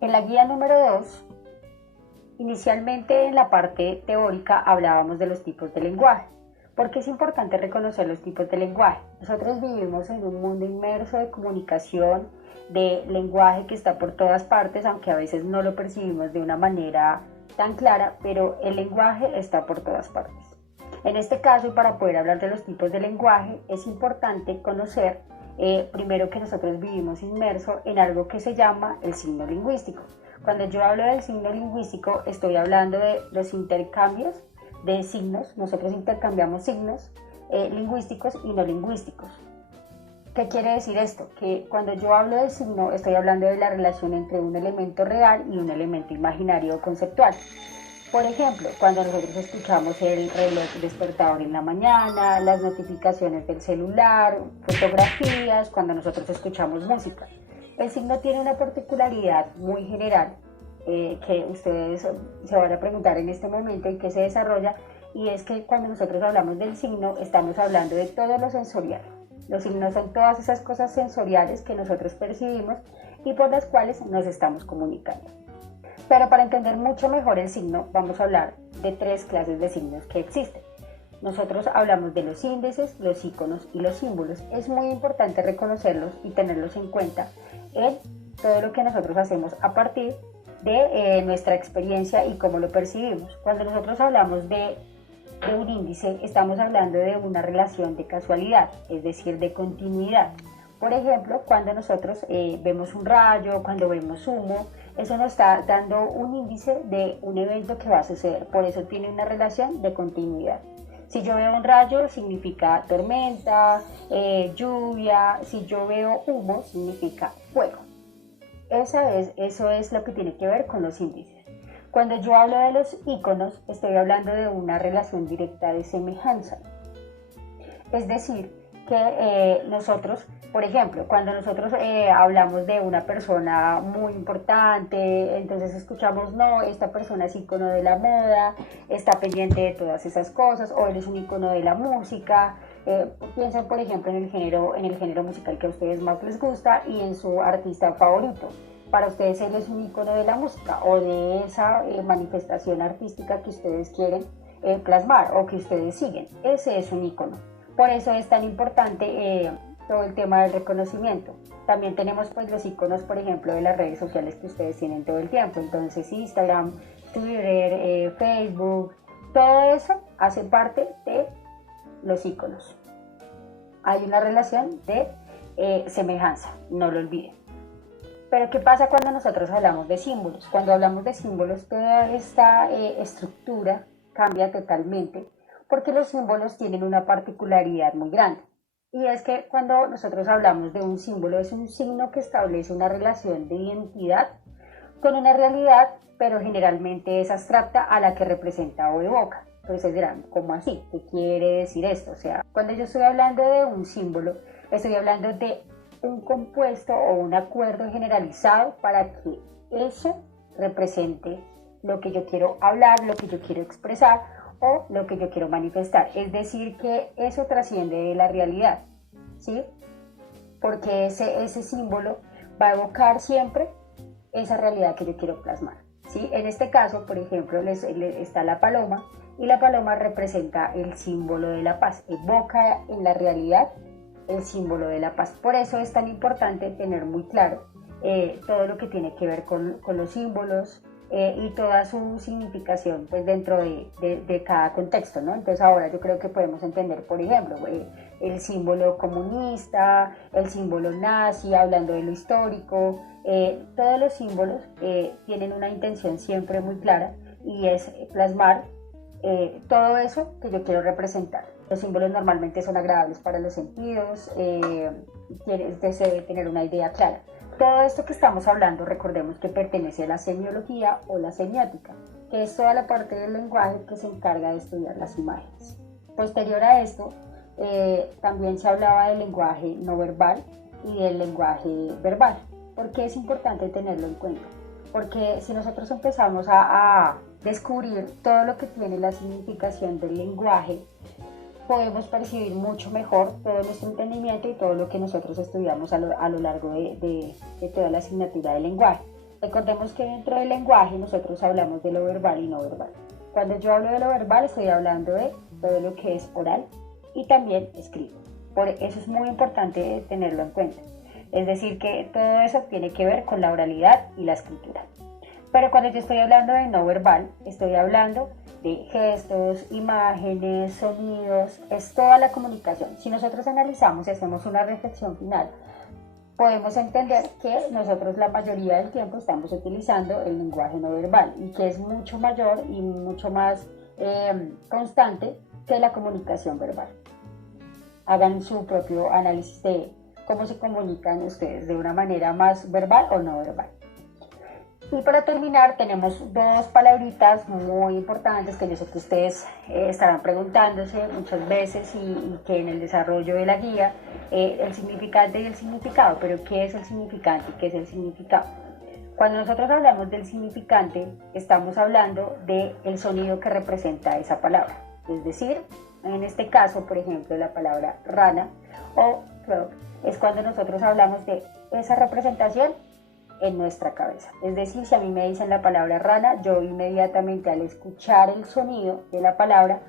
En la guía número 2, inicialmente en la parte teórica hablábamos de los tipos de lenguaje. ¿Por qué es importante reconocer los tipos de lenguaje? Nosotros vivimos en un mundo inmerso de comunicación, de lenguaje que está por todas partes, aunque a veces no lo percibimos de una manera tan clara, pero el lenguaje está por todas partes. En este caso, y para poder hablar de los tipos de lenguaje, es importante conocer primero que nosotros vivimos inmersos en algo que se llama el signo lingüístico. Cuando yo hablo del signo lingüístico, estoy hablando de los intercambios de signos. Nosotros intercambiamos signos lingüísticos y no lingüísticos. ¿Qué quiere decir esto? Que cuando yo hablo del signo, estoy hablando de la relación entre un elemento real y un elemento imaginario o conceptual. Por ejemplo, cuando nosotros escuchamos el reloj despertador en la mañana, las notificaciones del celular, fotografías, cuando nosotros escuchamos música. El signo tiene una particularidad muy general que ustedes se van a preguntar en este momento y que se desarrolla, y es que cuando nosotros hablamos del signo estamos hablando de todo lo sensorial. Los signos son todas esas cosas sensoriales que nosotros percibimos y por las cuales nos estamos comunicando. Pero para entender mucho mejor el signo, vamos a hablar de 3 clases de signos que existen. Nosotros hablamos de los índices, los iconos y los símbolos. Es muy importante reconocerlos y tenerlos en cuenta en todo lo que nosotros hacemos a partir de nuestra experiencia y cómo lo percibimos. Cuando nosotros hablamos de un índice, estamos hablando de una relación de casualidad, es decir, de continuidad. Por ejemplo, cuando nosotros vemos un rayo, cuando vemos humo, eso nos está dando un índice de un evento que va a suceder, por eso tiene una relación de continuidad. Si yo veo un rayo, significa tormenta, lluvia. Si yo veo humo, significa fuego. Eso es lo que tiene que ver con los índices. Cuando yo hablo de los iconos, estoy hablando de una relación directa de semejanza. Es decir, que nosotros, por ejemplo, cuando nosotros hablamos de una persona muy importante, entonces escuchamos, no, esta persona es icono de la moda, está pendiente de todas esas cosas, o él es un icono de la música. Piensen, por ejemplo, en el género musical que a ustedes más les gusta y en su artista favorito. Para ustedes él es un icono de la música o de esa manifestación artística que ustedes quieren plasmar o que ustedes siguen. Ese es un icono. Por eso es tan importante todo el tema del reconocimiento. También tenemos pues los iconos, por ejemplo, de las redes sociales que ustedes tienen todo el tiempo. Entonces Instagram, Twitter, Facebook, todo eso hace parte de los iconos. Hay una relación de semejanza, no lo olviden. Pero ¿qué pasa cuando nosotros hablamos de símbolos? Cuando hablamos de símbolos, toda esta estructura cambia totalmente, porque los símbolos tienen una particularidad muy grande. Y es que cuando nosotros hablamos de un símbolo, es un signo que establece una relación de identidad con una realidad, pero generalmente es abstracta a la que representa o evoca. Entonces dirán, ¿cómo así? ¿Qué quiere decir esto? O sea, cuando yo estoy hablando de un símbolo, estoy hablando de un compuesto o un acuerdo generalizado para que eso represente lo que yo quiero hablar, lo que yo quiero expresar o lo que yo quiero manifestar. Es decir, que eso trasciende de la realidad, ¿sí? Porque ese símbolo va a evocar siempre esa realidad que yo quiero plasmar, ¿sí? En este caso, por ejemplo, está la paloma, y la paloma representa el símbolo de la paz, evoca en la realidad el símbolo de la paz. Por eso es tan importante tener muy claro todo lo que tiene que ver con los símbolos y toda su significación pues dentro de cada contexto, ¿no? Entonces ahora yo creo que podemos entender, por ejemplo, el símbolo comunista, el símbolo nazi, hablando de lo histórico. Todos los símbolos tienen una intención siempre muy clara, y es plasmar todo eso que yo quiero representar. Los símbolos normalmente son agradables para los sentidos, se debe tener una idea clara. Todo esto que estamos hablando, recordemos que pertenece a la semiología o la semiótica, que es toda la parte del lenguaje que se encarga de estudiar las imágenes. Posterior a esto, también se hablaba del lenguaje no verbal y del lenguaje verbal. ¿Por qué es importante tenerlo en cuenta? Porque si nosotros empezamos a descubrir todo lo que tiene la significación del lenguaje, podemos percibir mucho mejor todo nuestro entendimiento y todo lo que nosotros estudiamos a lo largo de toda la asignatura del lenguaje. Recordemos que dentro del lenguaje nosotros hablamos de lo verbal y no verbal. Cuando yo hablo de lo verbal estoy hablando de todo lo que es oral y también escrito. Por eso es muy importante tenerlo en cuenta. Es decir, que todo eso tiene que ver con la oralidad y la escritura. Pero cuando yo estoy hablando de no verbal, estoy hablando de gestos, imágenes, sonidos, es toda la comunicación. Si nosotros analizamos y hacemos una reflexión final, podemos entender que nosotros la mayoría del tiempo estamos utilizando el lenguaje no verbal y que es mucho mayor y mucho más constante que la comunicación verbal. Hagan su propio análisis de cómo se comunican ustedes, de una manera más verbal o no verbal. Y para terminar tenemos dos palabritas muy importantes que yo sé que ustedes estarán preguntándose muchas veces y que en el desarrollo de la guía, el significante y el significado. Pero ¿qué es el significante y qué es el significado? Cuando nosotros hablamos del significante, estamos hablando del sonido que representa esa palabra. Es decir, en este caso, por ejemplo, la palabra rana o frog es cuando nosotros hablamos de esa representación en nuestra cabeza. Es decir, si a mí me dicen la palabra rana, yo inmediatamente al escuchar el sonido de la palabra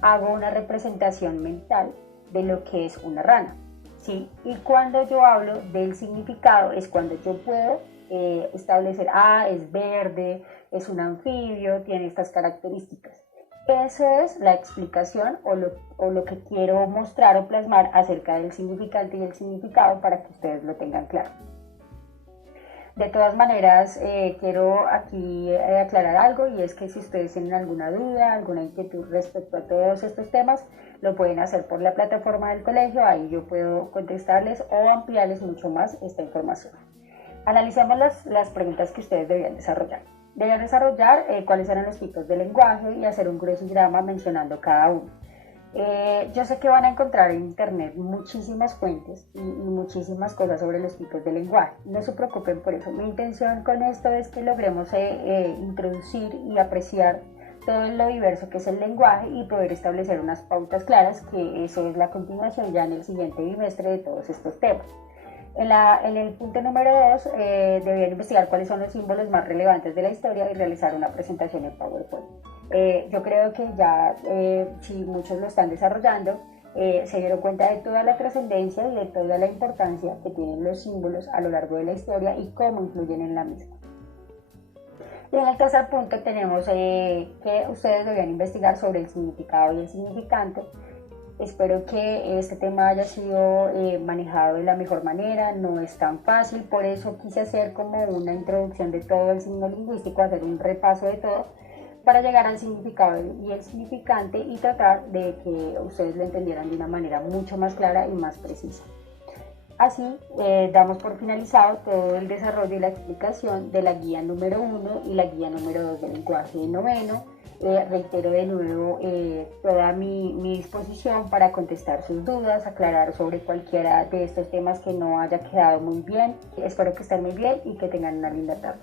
hago una representación mental de lo que es una rana, ¿sí? Y cuando yo hablo del significado es cuando yo puedo establecer, es verde, es un anfibio, tiene estas características. Eso es la explicación o lo que quiero mostrar o plasmar acerca del significante y el significado para que ustedes lo tengan claro. De todas maneras, quiero aquí aclarar algo, y es que si ustedes tienen alguna duda, alguna inquietud respecto a todos estos temas, lo pueden hacer por la plataforma del colegio. Ahí yo puedo contestarles o ampliarles mucho más esta información. Analicemos las preguntas que ustedes debían desarrollar. Debían desarrollar cuáles eran los tipos de lenguaje y hacer un crucigrama mencionando cada uno. Yo sé que van a encontrar en internet muchísimas fuentes y muchísimas cosas sobre los tipos de lenguaje. No se preocupen por eso. Mi intención con esto es que logremos introducir y apreciar todo lo diverso que es el lenguaje y poder establecer unas pautas claras, que eso es la continuación ya en el siguiente bimestre de todos estos temas. En el punto número 2, debían investigar cuáles son los símbolos más relevantes de la historia y realizar una presentación en PowerPoint. Yo creo que ya, si muchos lo están desarrollando, se dieron cuenta de toda la trascendencia y de toda la importancia que tienen los símbolos a lo largo de la historia y cómo influyen en la misma. Y en el tercer punto tenemos que ustedes debían investigar sobre el significado y el significante. Espero que este tema haya sido manejado de la mejor manera. No es tan fácil, por eso quise hacer como una introducción de todo el signo lingüístico, hacer un repaso de todo para llegar al significado y el significante y tratar de que ustedes lo entendieran de una manera mucho más clara y más precisa. Así damos por finalizado todo el desarrollo y la explicación de la guía número 1 y la guía número 2 del lenguaje de noveno. Reitero de nuevo toda mi disposición para contestar sus dudas, aclarar sobre cualquiera de estos temas que no haya quedado muy bien. Espero que estén muy bien y que tengan una linda tarde.